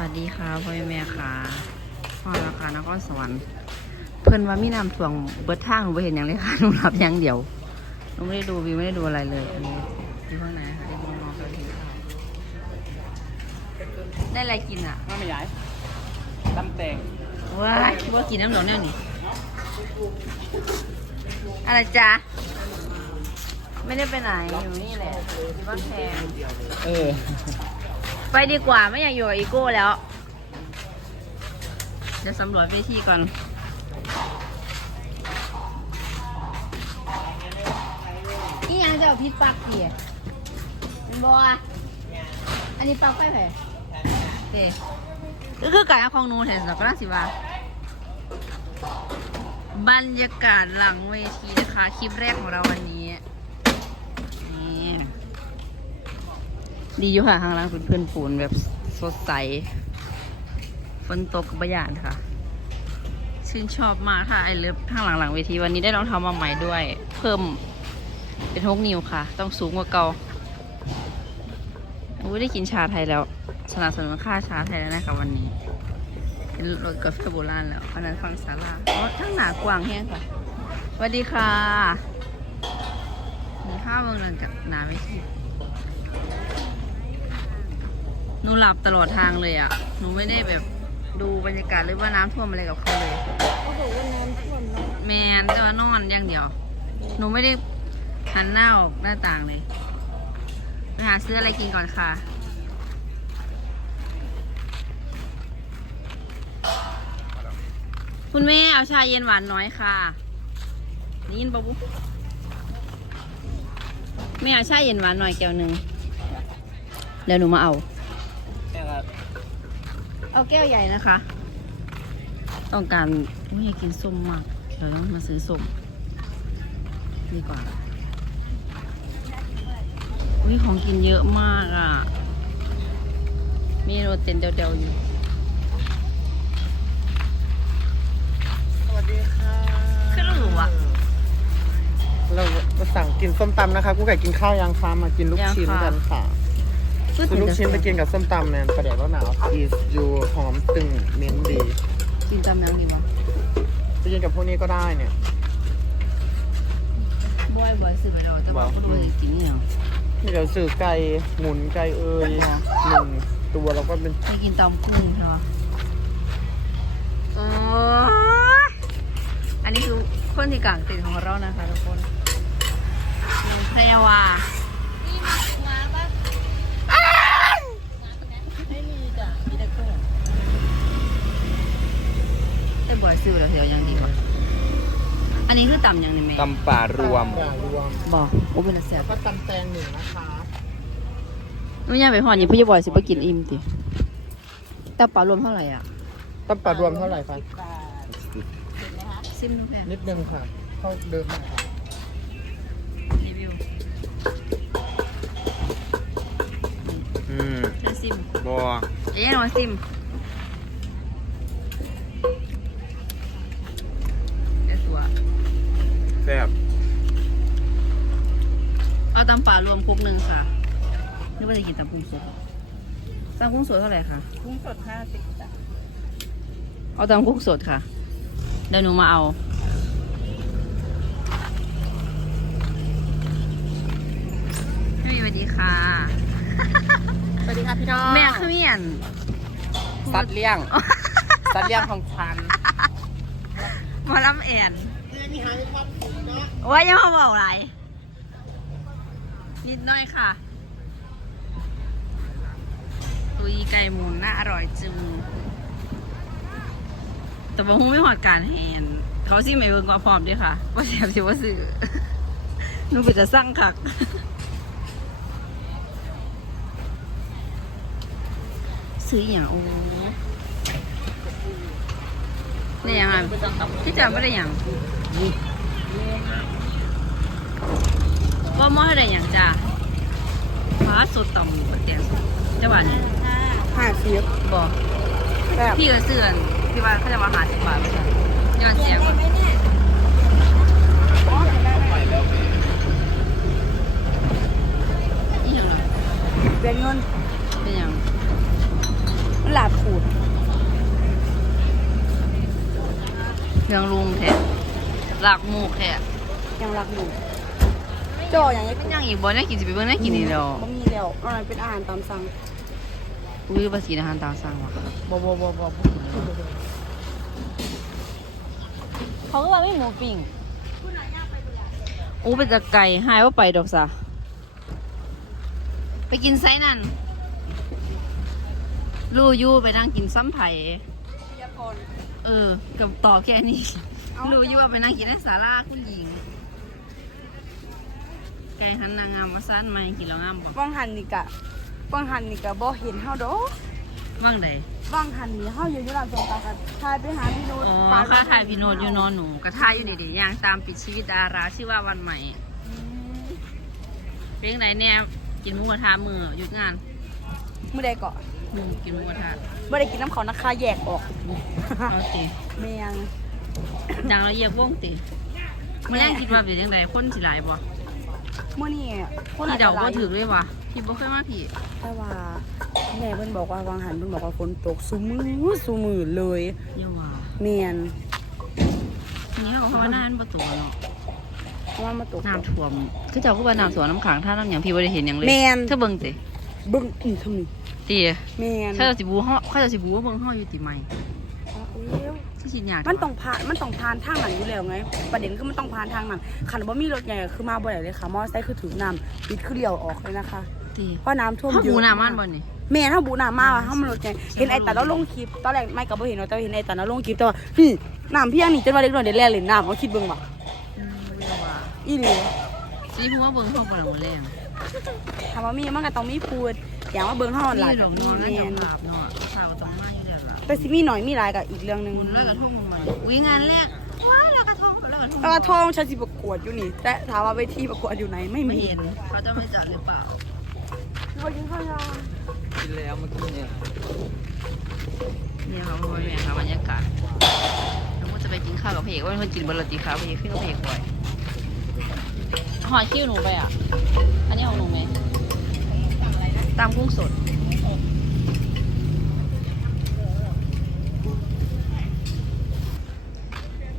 วัสดีค่ะพ่อแม่ค่ะพ่อราคานครสวรรค์เพิ่นว่ามีน้ำท่วงเบิดทางหนูไปเห็นอย่างเลยค่ะหนูรับอย่างเดียวหนูไม่ได้ดูวิวไม่ได้ดูอะไรเลยอันนี้อยู่ข้างในค่ะได้ดูน้องเขากินข้าวได้อะไรกินอะไม่ไม่ย้ายตำแตงว้ายว่ากินน้ำหลวงแน่นี่อะไรจ๊ะไม่ได้ไปไหนอยู่นี่แหละที่บ้านแพงเออ ไปดีกว่าไม่อยากอยู่กับอีโก้แล้ว เดี๋ยวสำรวจเวทีก่อน นี่ยังจะเอาพิษปักเกียนบอะอันนี้ปักไฟไผ่โอเคก็คือการเอาของหนูแทนสักก็น่าสิว่าบรรยากาศหลังเวทีนะคะ คลิปแรกของเราวันนี้ ดีอยู่ค่ะ ข้างล่างเป็นเพื่อนปูนแบบสดใส ฝนตกกับยานค่ะ ชื่นชอบมากค่ะไอเลิฟข้างหลังหลังเวทีวันนี้ได้รองเท้ามาใหม่ด้วย เพิ่มเป็นหกนิ้วค่ะ ต้องสูงกว่าเก่าโอ้ได้กินชาไทยแล้ว สนับสนุนค่าชาไทยแล้วนะคะวันนี้ เป็นรถกาแฟโบราณแล้วอันนั้นฟังสาราอ๋อทั้งหนากว้างแห้งค่ะสวัสดีค่ะมีข้าวเมืองนันจากหนาเวที หนูหลับตลอดทางเลยอะ หนูไม่ได้แบบดูบรรยากาศหรือว่าน้ำท่วมอะไรกับเขาเลยเขาบอกว่าน้ำท่วมนะแมนจะนอนอย่างเดียว หนูไม่ได้หันหน้าออกหน้าต่างเลย ไปหาซื้ออะไรกินก่อนค่ะ คุณแม่เอาชาเย็นหวานน้อยค่ะ นี่ยินปะบุ๊แม่เอาชาเย็นหวานหน่อยแก้วหนึ่งเดี๋ยวหนูมาเอา เอาแก้วใหญ่นะคะ ต้องการอุ้ยอยากกินส้มมากเดี๋ยวต้องมาซื้อส้มดีกว่าอุ้ยของกินเยอะมากอะ มีโรเต็นเดียวๆอยู่ สวัสดีค่ะคือหรูอะเราเราสั่งกินส้มตำนะคะกูไก่กินข้าวยังคะมากินลูกชิ้นกันค่ะ ซื้อลูกชิ้นไปกินกับส้มตำแมนประเดี๋ยวก็หนาวอีสยูหอมตึงเน้นดีกินตามยังดีวะไปกินกับพวกนี้ก็ได้เนี่ยบอยบอยซื้อไปแล้วแต่ว่าบอกก็ดูจะกินเนี่ยงนี่เดี๋ยวซื้อไก่หมุนไก่เอ้ยหนึ่งตัวแล้วก็เป็นไปกินตำพึ่งใช่ปะโอ้ยอันนี้คือคนที่กลางเต็นท์ของเรานะคะทุกคนหนูแพรวา นี่มาบ้าน ไม่มีจ้ะมีแต่กุ้งแต่บ่อย ซื้อแล้วเสียวยังดีกว่า อันนี้คือตำยังนี่แม่ตำป่ารวมปลารวม บอกโอ้เป็นอะไรแซ่บแล้วก็ตำแตงหนึ่งนะคะหนูอยากไปหอดนี่พี่จะบ่อยสิไปกินอิ่มติแต่ปลารวมเท่าไหร่อะตำปลารวมเท่าไหร่คะซิมน้องแพรนิดนึงค่ะ เท่าเดิมไหมคะรีวิวอืมเธอซิมบอเอ๊ะหนูซิมเดี๋ยวตัว แซ่บเอาตำปลารวมคุกหนึ่งค่ะนึกว่าจะกินตำกุ้งสดตำกุ้งสดเท่าไหร่คะกุ้งสดห้าสิบจ้ะเอาตำกุ้งสดค่ะเดี๋ยวหนูมาเอาพี่สวัสดีค่ะ สวัสดีค่ะพี่น้องแม่คือเมียนสัตว์เลี้ยง สัตว์เลี้ยงของฉันหมาลำแอน ว่ายังมาบอกอะไรนิดหน้อยค่ะตุยไก่หมุนน่าอร่อยจึงแต่บางคนไม่หอดการแหนเขาซิไม่เบิ่งก็พร้อมด้วยค่ะว่าแสบสิว่าซื้อหนูไปจะสั่งคักซื้ออย่างโอ้ ได้หยังอะพี่จำไม่ได้หยังว่าหม้อให้ได้หยังจ้าฟ้าสุดต่ำประเตียงเจ้าบ้านนี่ห้าสิบบอกแซ่บพี่ก็ซื้ออันพี่ว่าเขาจะมาหาสิบบาทไม่ใช่ย้อนเสียงได้ไหมเนี่ยอีหยังหรอเปลี่ยนเงินเป็นหยังมันหลาบขูด เรื่องลุงแท้หลักหมูกแท้ยังรักอยู่จ่ออย่างนี้มันยังอีกบ่ได้กินสิไปเบิ่งได้กินนี่ดอกบ่มีแล้วอันนั้นเป็นอาหารตามสั่งอุ้ยภาษีอาหารตามสั่งว่ะบ่บ่บ่บ่เขาก็ว่าไม่หมูปิ้งอู้เป็นตะไก่หายว่าไปดอกซะไปกินไซนั่นรู้อยู่ไปนั่งกินซ้ำไผ่ พยากรณ์เออเกับตอบแค่นี้รู้อยู่ว่าไปนั่งกินในศาลาคุณหญิง ไก่หันนางงามมาสั้นไหมากินแล้วงามบ่ว่างหันนี่กะว่างหันนี่กะบ่เห็นเฮาดอกว่างใดว่างหันนี่เฮาอยู่อยู่ร้านส้มตำกันทายไปหาพี่โน้ตอ๋อปลค่าถ่ายพี่โนดอยู่นอนหนูกระท่ายอยู่ดีๆย่างตามปิดชีวิตดาราชื่อว่าวันใหม่ อืมเพลงไหนเนี่ยกินหมูกระทะมือหยุดงาน มื้อใดเกาะ มือกินหมูกระทะบ่ได้กินน้ำเขานะคะแยกออกเอาติแมงดังแล้วเหยียบวงติมื่อแรกคิดว่าเป็นยังไงคนสิหลายบ่มื้อนี้คนพี่อาจเดาจะหลาบ่ยถึกเลยว่ะพี่บ่เคยมาพี่แต่ว่าแม่เพิ่นบอกว่าวางหันเพิ่นบอกว่าฝนตกซุมือซุมือเลยเยาว่าแม่นทีนี้เขาก็ว่าน้ำประตูเนาะเพราะว่ามาตกน้ำท่วมคือเจ้าก็ว่าน้ำสวนน้ำขังถ้าน้ำอย่างพี่บ่ได้เห็นหยังเลยแม่นเธอเบิ่งติ เบิ่งอีทำนี่ติแม่นถ้าเจ้าสิบูเฮาเขาเจ้าสิบูว่าเบิ่งเฮาอยู่ติใหม่เอ้ยที่สิยากมันต้องผ่านมันต้องผ่านทางนั้นอยู่แล้วไง ประเด็นคือมันต้องผ่านทางนั้นคันบ่มีรถใหญ่ก็คือมาบ่ได้เลยค่ะมอไซค์คือถึงน้ำปิดคือเลี้ยวออกเลยนะคะติเพราะน้ำท่วมเฮาเยอะบูน้ำมันบ่นี่แม่ถ้าบูน้ำมาว่าเฮามันรถใหญ่เห็นไอ้ตาแล้วลงคลิปตอนแรกไม่ก็บ่เห็นเนาะแต่ว่าเห็นไอ้ตาแล้วลงคลิปแต่ว่านี่น้ำเพียงนี่จนว่าเด็กน้อยได้แล่นเล่นน้ำเอาคิดเบิ่งว่ะอืมเยาว่าอีหลีสิฮู้ว่าเบิ่งเฮาบ่ละมื้อแรง ถามว่ามีมันก็ต้องมีพูดอย่างว่าเบิ่งเฮาหลายนี่หลกับงมีนอนนั่นแม่จะนภาพเนาะภาพก็ต้องมาอยู่แล้วล่ะแต่สิมีหน่อยมีหลายก็อีกเรื่องหนึงคุณลอยกระทงมันอุ้ยงานแรกว้ายลอยกระทงลอยกระทงแล้วก็ทองฉันสิประกวดอยู่นี่ แต่ถามว่าเวทีประกวดอยู่ไหนไม่ไม่มีเห็นเขาจะไม่จัดหรือเปล่าเขายิงเขายากินแล้วเมื่อกี้เนี่ยเนี่ยค่ะพ่อแม่ค่ะบรรยากาศแล้วก็จะไปกินข้าวกับเพเอกว่าเป็นคนกินบะหมี่ขาวเพเอกขึ้นกับเพเอกบ่อย หอยคิ้วหนูไปอะ อันนี้ของหนูไหมตามกุ้งสด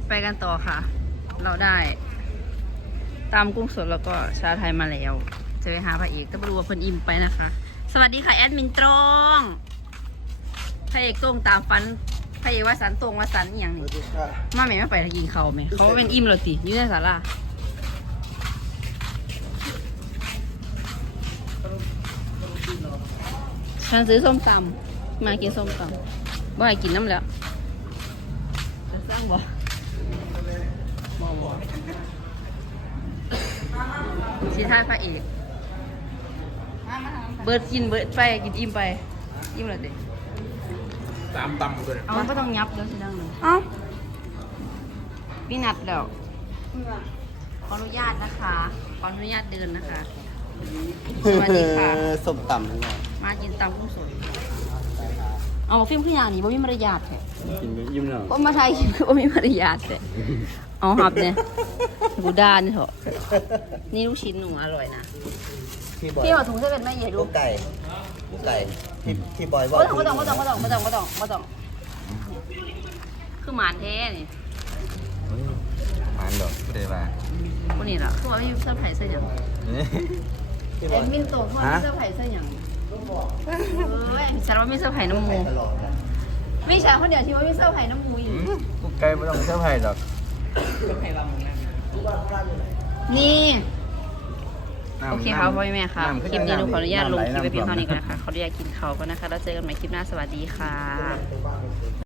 ไปกันต่อค่ะ เราได้ ตามกุ้งสดแล้วก็ชาไทยมาแล้ว จะไปหาพระเอกแต่ไม่รู้ว่าเพิ่นอิ่มไปนะคะ สวัสดีค่ะ แอดมินตรงพระเอกตรงตามฟันพระเอกว่าสันตรงว่าสันอหย่างนี้มาแม่ไม่ไปทากินเขาไหมเขาเป็นอิ่มแล้วติอยู่ในศาลา ฉันซื้อส้มตำมากินส้มตำบ่ให้กินน้ำแล้วจะสร้างบ่บ่บ่สีท้ายพระเอกเบิร์ดกินเบิร์ดไปกินอิ่มไปอิ่มแล้วเด็สามตำเลยเอาไม่ต้องยับเดี๋ยวสิดังเลยเอ้าพี่นัดแล้วขออนุญาตนะคะ ขออนุญาตเดินนะคะ สวัสดีค่ะส้มตำนี่ไงมากินตำกุ้งสดเอาฟิล์มขึ้นอย่างนี้บ่มีมารยาทแท้กินยิ้มหน่อยบ่มาถ่ายคลิปคือบ่มีมารยาทแท้เอาหับเนี่ยกูด่านี่เถอะนี่ลูกชิ้นหนูอร่อยนะพี่บอยพี่เอาถุงเส้นเป็นแม่ใหญ่ดูลูกไก่ลูกไก่ที่ที่บอยว่าบ่ต้องบ่ต้องบ่ต้องบ่ต้องบ่ต้องบ่ต้องบ่ต้องคือหมานแท้นี่มันดอกไม่ได้ว่าคนนี้ล่ะคือว่ามีเสื้อร์ไผ่เสื้อหยังพี่บแออยดมินโตพวกมีเสื้อร์ไผ่เสื้อหยัง เอ้ยฉันว่ามีเสื้อร์ไผ่น้ำมูตลอดนะมีฉันคนเดียวที่ว่ามีเสื้อร์ไผ่น้ำมูอีกกูไก่ไม่ต้องเท่าไหร่ดอกนี่น้ำโอเคค่ะพ่อแม่ค่ะำคลิปนี้หนูขออนุญาตลงคลิปไปเพียงเท่านี้ก่อนำนะคะขออนุญาตกินข้าวก่อนนะคะแล้วเจอกันใหม่คลิปหน้าสวัสดีค่ะ